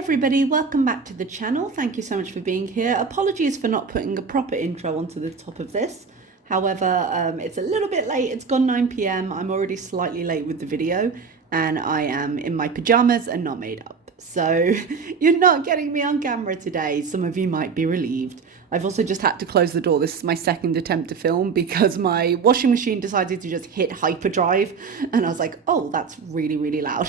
everybody, welcome back to the channel. Thank you so much for being here. Apologies for not putting a proper intro onto the top of this. However, it's a little bit late. It's gone 9 p.m. I'm already slightly late with the video and I am in my pajamas and not made up. So you're not getting me on camera today. Some of you might be relieved. I've also just had to close the door. This is my second attempt to film because my washing machine decided to just hit hyperdrive and I was like, oh, that's really, really loud.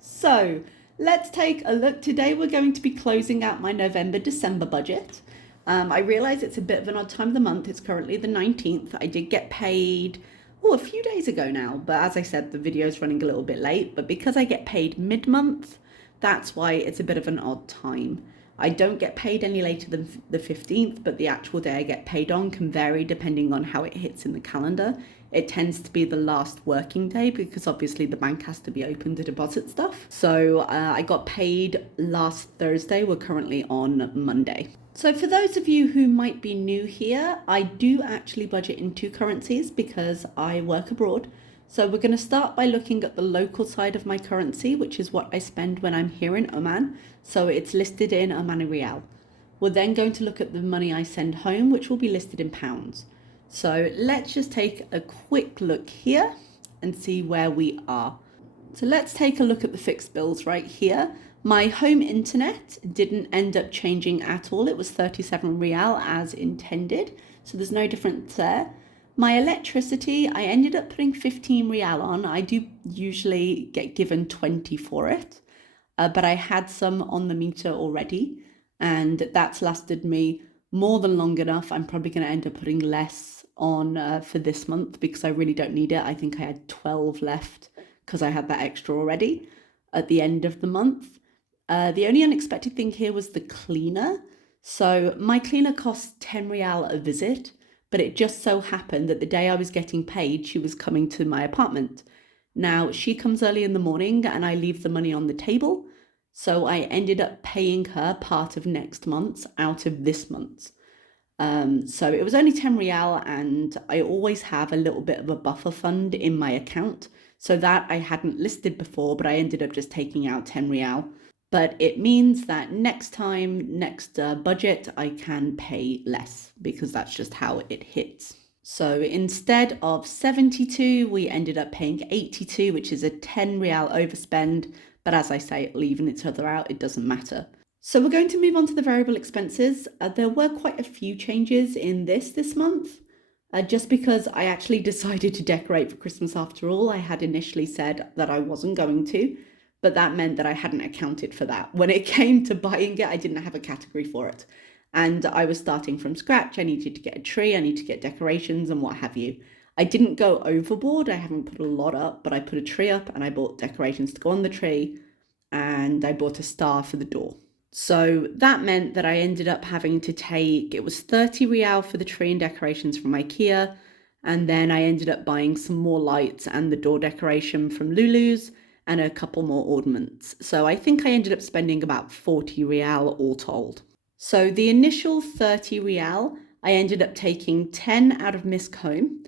So let's take a look. Today we're going to be closing out my November-December budget. I realise it's a bit of an odd time of the month. It's currently the 19th. I did get paid a few days ago now, but as I said, the video is running a little bit late. But because I get paid mid-month, that's why it's a bit of an odd time. I don't get paid any later than the 15th, but the actual day I get paid on can vary depending on how it hits in the calendar. It tends to be the last working day because obviously the bank has to be open to deposit stuff. So I got paid last Thursday. We're currently on Monday. So for those of you who might be new here, I do actually budget in two currencies because I work abroad. So we're going to start by looking at the local side of my currency, which is what I spend when I'm here in Oman. So it's listed in Omani Rial. We're then going to look at the money I send home, which will be listed in pounds. So let's just take a quick look here and see where we are. So let's take a look at the fixed bills right here. My home internet didn't end up changing at all. It was 37 Rial as intended. So there's no difference there. My electricity, I ended up putting 15 Rial on. I do usually get given 20 for it, but I had some on the meter already and that's lasted me more than long enough. I'm probably going to end up putting less on for this month because I really don't need it. I think I had 12 left because I had that extra already at the end of the month. The only unexpected thing here was the cleaner. So my cleaner cost 10 Rial a visit, but it just so happened that the day I was getting paid, she was coming to my apartment. Now she comes early in the morning and I leave the money on the table. So I ended up paying her part of next month's out of this month's. So it was only 10 Rial and I always have a little bit of a buffer fund in my account. So that I hadn't listed before, but I ended up just taking out 10 Rial. But it means that next budget, I can pay less because that's just how it hits. So instead of 72, we ended up paying 82, which is a 10 Rial overspend. But as I say, it'll even each other out, it doesn't matter. So we're going to move on to the variable expenses. There were quite a few changes in this month, just because I actually decided to decorate for Christmas after all. I had initially said that I wasn't going to, but that meant that I hadn't accounted for that. When it came to buying it, I didn't have a category for it. And I was starting from scratch. I needed to get a tree, I need to get decorations and what have you. I didn't go overboard. I haven't put a lot up, but I put a tree up and I bought decorations to go on the tree and I bought a star for the door. So that meant that I ended up having to take, it was 30 Rial for the tree and decorations from IKEA. And then I ended up buying some more lights and the door decoration from Lulu's and a couple more ornaments. So I think I ended up spending about 40 Rial all told. So the initial 30 Rial, I ended up taking 10 out of Miss Home.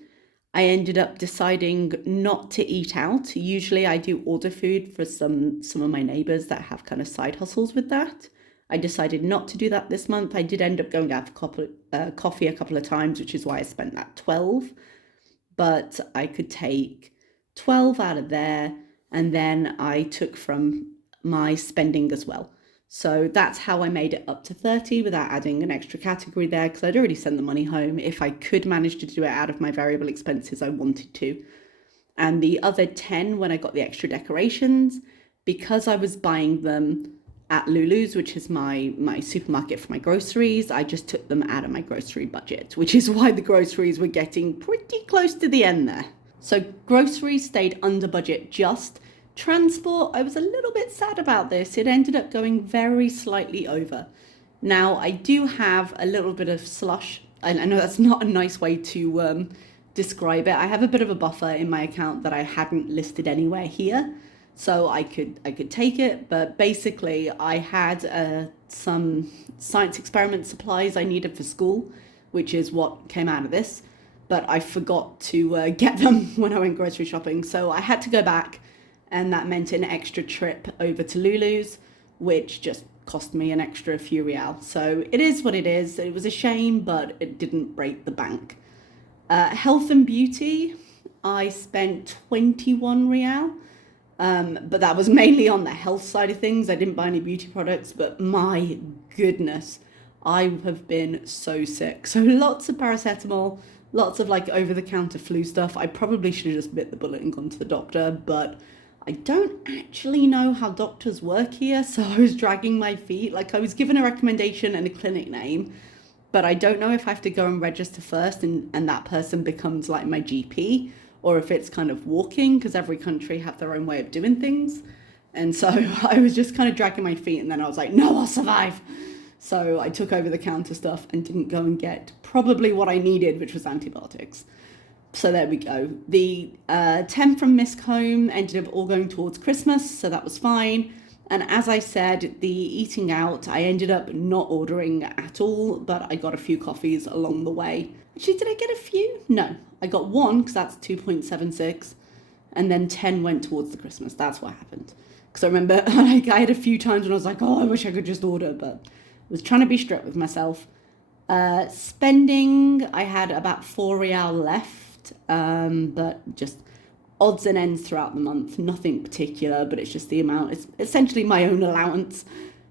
I ended up deciding not to eat out. Usually I do order food for some of my neighbours that have kind of side hustles with that. I decided not to do that this month. I did end up going out for coffee a couple of times, which is why I spent that 12. But I could take 12 out of there and then I took from my spending as well. So that's how I made it up to 30 without adding an extra category there because I'd already sent the money home. If I could manage to do it out of my variable expenses, I wanted to. And the other 10 when I got the extra decorations, because I was buying them at Lulu's, which is my supermarket for my groceries, I just took them out of my grocery budget, which is why the groceries were getting pretty close to the end there. So groceries stayed under budget just. Transport, I was a little bit sad about this. It ended up going very slightly over. Now, I do have a little bit of slush. I know that's not a nice way to describe it. I have a bit of a buffer in my account that I hadn't listed anywhere here. So I could take it, but basically I had some science experiment supplies I needed for school, which is what came out of this. But I forgot to get them when I went grocery shopping. So I had to go back and that meant an extra trip over to Lulu's, which just cost me an extra few real. So it is what it is. It was a shame, but it didn't break the bank. Health and beauty, I spent 21 real. But that was mainly on the health side of things. I didn't buy any beauty products, but my goodness, I have been so sick. So lots of paracetamol, lots of like over-the-counter flu stuff. I probably should have just bit the bullet and gone to the doctor, but I don't actually know how doctors work here, so I was dragging my feet. Like, I was given a recommendation and a clinic name, but I don't know if I have to go and register first and that person becomes like my GP, or if it's kind of walking, because every country have their own way of doing things. And so I was just kind of dragging my feet, and then I was like, no, I'll survive. So I took over the counter stuff and didn't go and get probably what I needed, which was antibiotics. So there we go. The 10 from Miss Combe ended up all going towards Christmas, so that was fine. And as I said, the eating out, I ended up not ordering at all, but I got a few coffees along the way. Actually, did I get a few? No, I got one, because that's 2.76, and then 10 went towards the Christmas. That's what happened. Because I remember like, I had a few times when I was like, oh, I wish I could just order, but I was trying to be strict with myself. Spending, I had about 4 real left, but just odds and ends throughout the month, nothing particular, but it's just the amount. It's essentially my own allowance.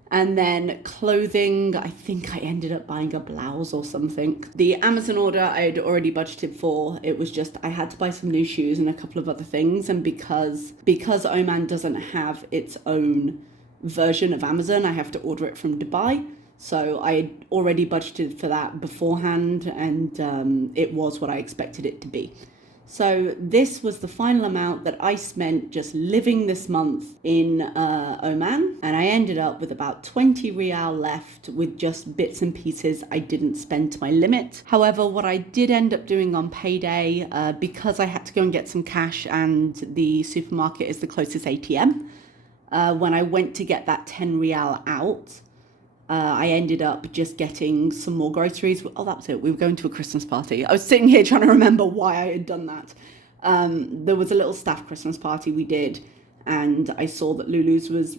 And then clothing, I think I ended up buying a blouse or something. The Amazon order I had already budgeted for. It was just I had to buy some new shoes and a couple of other things, and because Oman doesn't have its own version of Amazon, I have to order it from Dubai. So I had already budgeted for that beforehand, and it was what I expected it to be. So this was the final amount that I spent just living this month in Oman, and I ended up with about 20 rial left with just bits and pieces I didn't spend to my limit. However, what I did end up doing on payday, because I had to go and get some cash and the supermarket is the closest ATM, when I went to get that 10 rial out, I ended up just getting some more groceries. Oh, that was it. We were going to a Christmas party. I was sitting here trying to remember why I had done that. There was a little staff Christmas party we did, and I saw that Lulu's was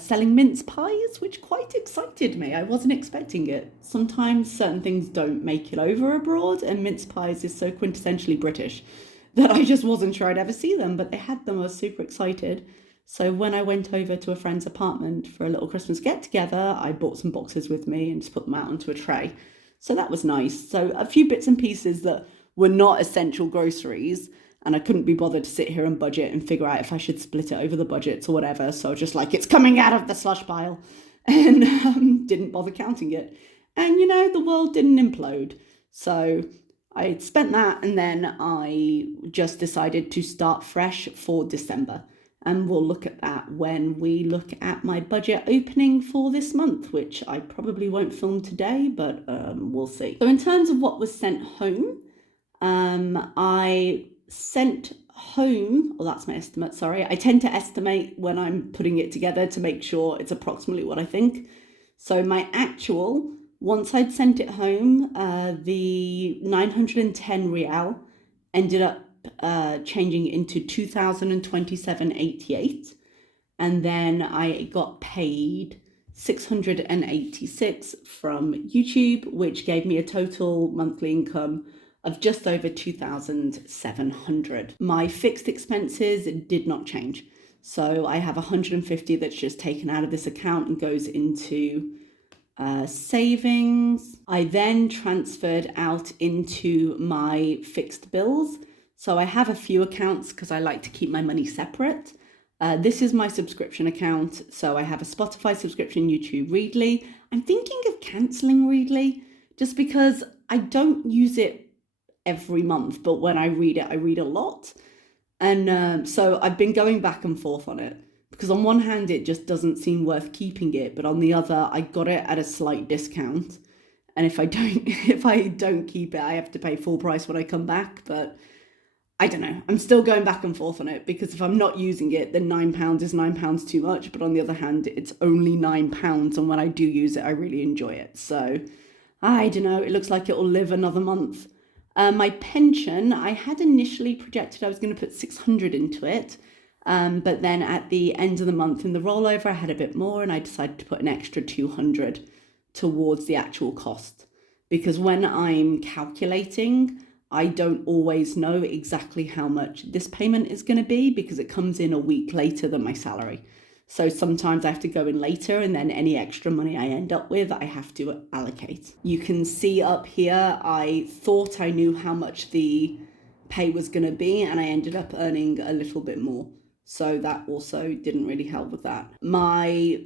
selling mince pies, which quite excited me. I wasn't expecting it. Sometimes certain things don't make it over abroad, and mince pies is so quintessentially British that I just wasn't sure I'd ever see them, but they had them. I was super excited. So when I went over to a friend's apartment for a little Christmas get-together, I bought some boxes with me and just put them out onto a tray. So that was nice. So a few bits and pieces that were not essential groceries, and I couldn't be bothered to sit here and budget and figure out if I should split it over the budgets or whatever. So I was just like, it's coming out of the slush pile, and didn't bother counting it. And, you know, the world didn't implode. So I spent that, and then I just decided to start fresh for December. And we'll look at that when we look at my budget opening for this month, which I probably won't film today, but we'll see. So in terms of what was sent home, I sent home, oh, that's my estimate, sorry. I tend to estimate when I'm putting it together to make sure it's approximately what I think. So my actual, once I'd sent it home, the 910 rial ended up changing into 2027.88, and then I got paid 686 from YouTube, which gave me a total monthly income of just over 2,700. My fixed expenses did not change, so I have 150 that's just taken out of this account and goes into savings. I then transferred out into my fixed bills. So I have a few accounts because I like to keep my money separate. This is my subscription account. So I have a Spotify subscription, YouTube, Readly. I'm thinking of cancelling Readly just because I don't use it every month, but when I read it, I read a lot. And so I've been going back and forth on it because on one hand, it just doesn't seem worth keeping it. But on the other, I got it at a slight discount. And if I don't keep it, I have to pay full price when I come back. But I don't know. I'm still going back and forth on it because if I'm not using it, then £9 is £9 too much. But on the other hand, it's only £9. And when I do use it, I really enjoy it. So I don't know. It looks like it will live another month. My pension, I had initially projected I was going to put 600 into it. But then at the end of the month in the rollover, I had a bit more and I decided to put an extra 200 towards the actual cost. Because when I'm calculating, I don't always know exactly how much this payment is going to be because it comes in a week later than my salary. So sometimes I have to go in later and then any extra money I end up with, I have to allocate. You can see up here, I thought I knew how much the pay was going to be and I ended up earning a little bit more. So that also didn't really help with that. My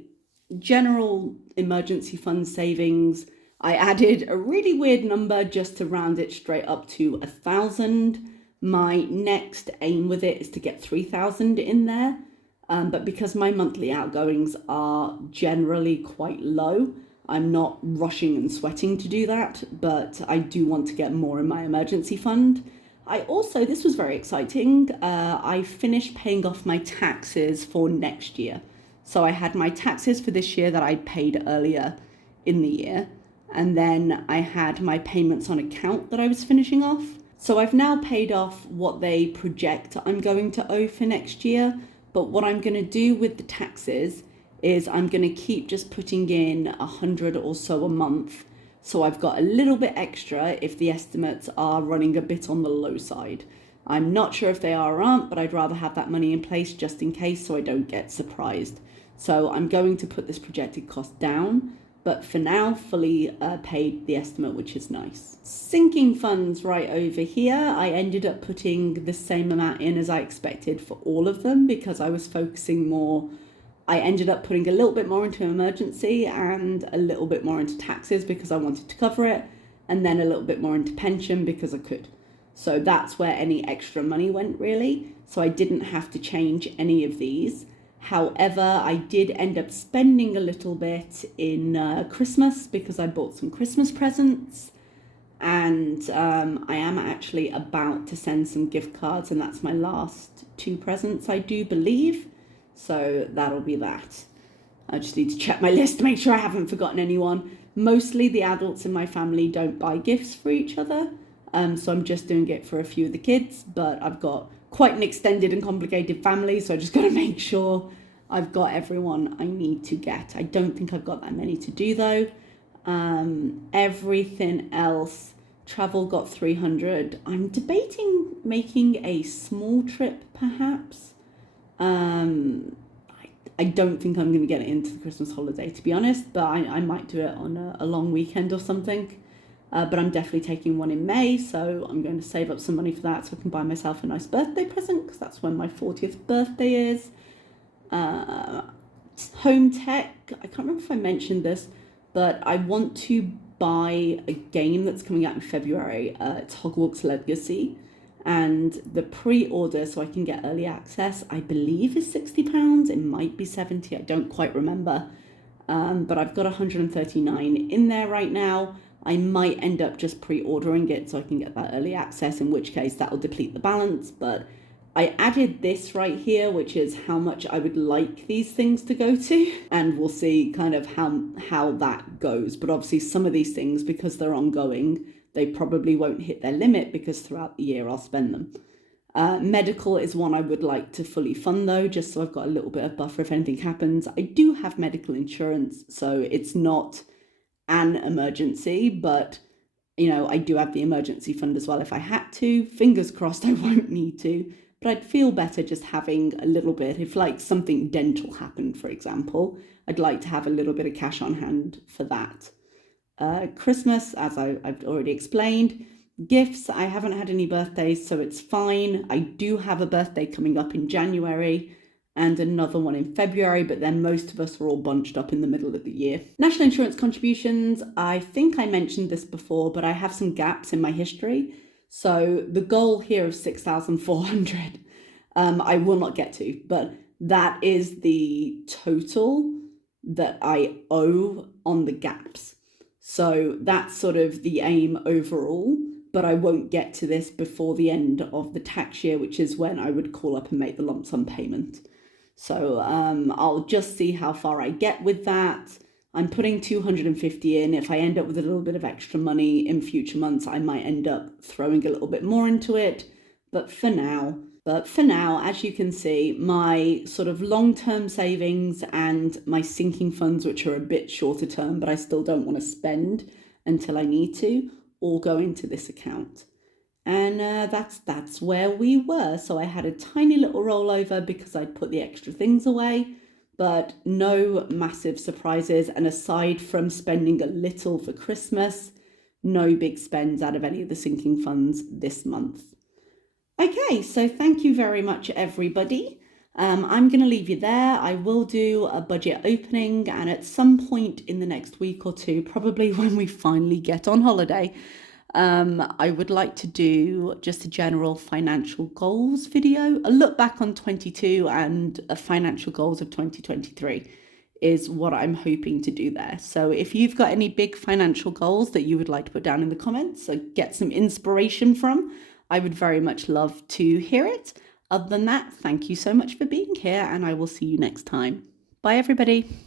general emergency fund savings, I added a really weird number just to round it straight up to 1,000. My next aim with it is to get 3,000 in there. But because my monthly outgoings are generally quite low, I'm not rushing and sweating to do that, but I do want to get more in my emergency fund. I also, this was very exciting, I finished paying off my taxes for next year. So I had my taxes for this year that I paid earlier in the year, and then I had my payments on account that I was finishing off. So I've now paid off what they project I'm going to owe for next year, but what I'm going to do with the taxes is I'm going to keep just putting in 100 or so a month. So I've got a little bit extra if the estimates are running a bit on the low side. I'm not sure if they are or aren't, but I'd rather have that money in place just in case so I don't get surprised. So I'm going to put this projected cost down, but for now, fully paid the estimate, which is nice. Sinking funds right over here, I ended up putting the same amount in as I expected for all of them because I was focusing more. I ended up putting a little bit more into emergency and a little bit more into taxes because I wanted to cover it, and then a little bit more into pension because I could. So that's where any extra money went really. So I didn't have to change any of these. However, I did end up spending a little bit in Christmas because I bought some Christmas presents, and I am actually about to send some gift cards, and that's my last 2 presents, I do believe. So that'll be that. I just need to check my list to make sure I haven't forgotten anyone. Mostly the adults in my family don't buy gifts for each other, so I'm just doing it for a few of the kids, but I've got quite an extended and complicated family, so I just got to make sure I've got everyone I need to get. I don't think I've got that many to do though. Everything else, travel got 300. I'm debating making a small trip perhaps. I don't think I'm going to get it into the Christmas holiday, to be honest, but I might do it on a long weekend or something. But I'm definitely taking one in May, so I'm going to save up some money for that so I can buy myself a nice birthday present because that's when my 40th birthday is. Home tech, I can't remember if I mentioned this, but I want to buy a game that's coming out in February. It's Hogwarts Legacy, and the pre-order so I can get early access, I believe is £60. It might be 70, I don't quite remember. But I've got 139 in there right now. I might end up just pre-ordering it so I can get that early access, in which case that will deplete the balance. But I added this right here, which is how much I would like these things to go to, and we'll see kind of how that goes. But obviously some of these things, because they're ongoing, they probably won't hit their limit because throughout the year I'll spend them. Medical is one I would like to fully fund though, just so I've got a little bit of buffer if anything happens. I do have medical insurance, so it's not an emergency, but I do have the emergency fund as well if I had to. Fingers crossed I won't need to, but I'd feel better just having a little bit. If like something dental happened, for example, I'd like to have a little bit of cash on hand for that. Christmas, as I've already explained. Gifts, I haven't had any birthdays, so it's fine. I do have a birthday coming up in January and another one in February, but then most of us are all bunched up in the middle of the year. National insurance contributions, I think I mentioned this before, but I have some gaps in my history. So the goal here of 6,400, I will not get to, but that is the total that I owe on the gaps. So that's sort of the aim overall, but I won't get to this before the end of the tax year, which is when I would call up and make the lump sum payment. So I'll just see how far I get with that. I'm putting 250 in. If I end up with a little bit of extra money in future months, I might end up throwing a little bit more into it. But for now, But for now, as you can see, my sort of long-term savings and my sinking funds, which are a bit shorter term, but I still don't want to spend until I need to, all go into this account. And that's where we were. So I had a tiny little rollover because I'd put the extra things away, but no massive surprises. And aside from spending a little for Christmas, no big spends out of any of the sinking funds this month. Okay, so thank you very much, everybody. I'm going to leave you there. I will do a budget opening, and at some point in the next week or two, probably when we finally get on holiday, I would like to do just a general financial goals video, a look back on 22 and a financial goals of 2023 is what I'm hoping to do there. So if you've got any big financial goals that you would like to put down in the comments, so get some inspiration from, I would very much love to hear it. Other than that, thank you so much for being here, and I will see you next time. Bye, everybody.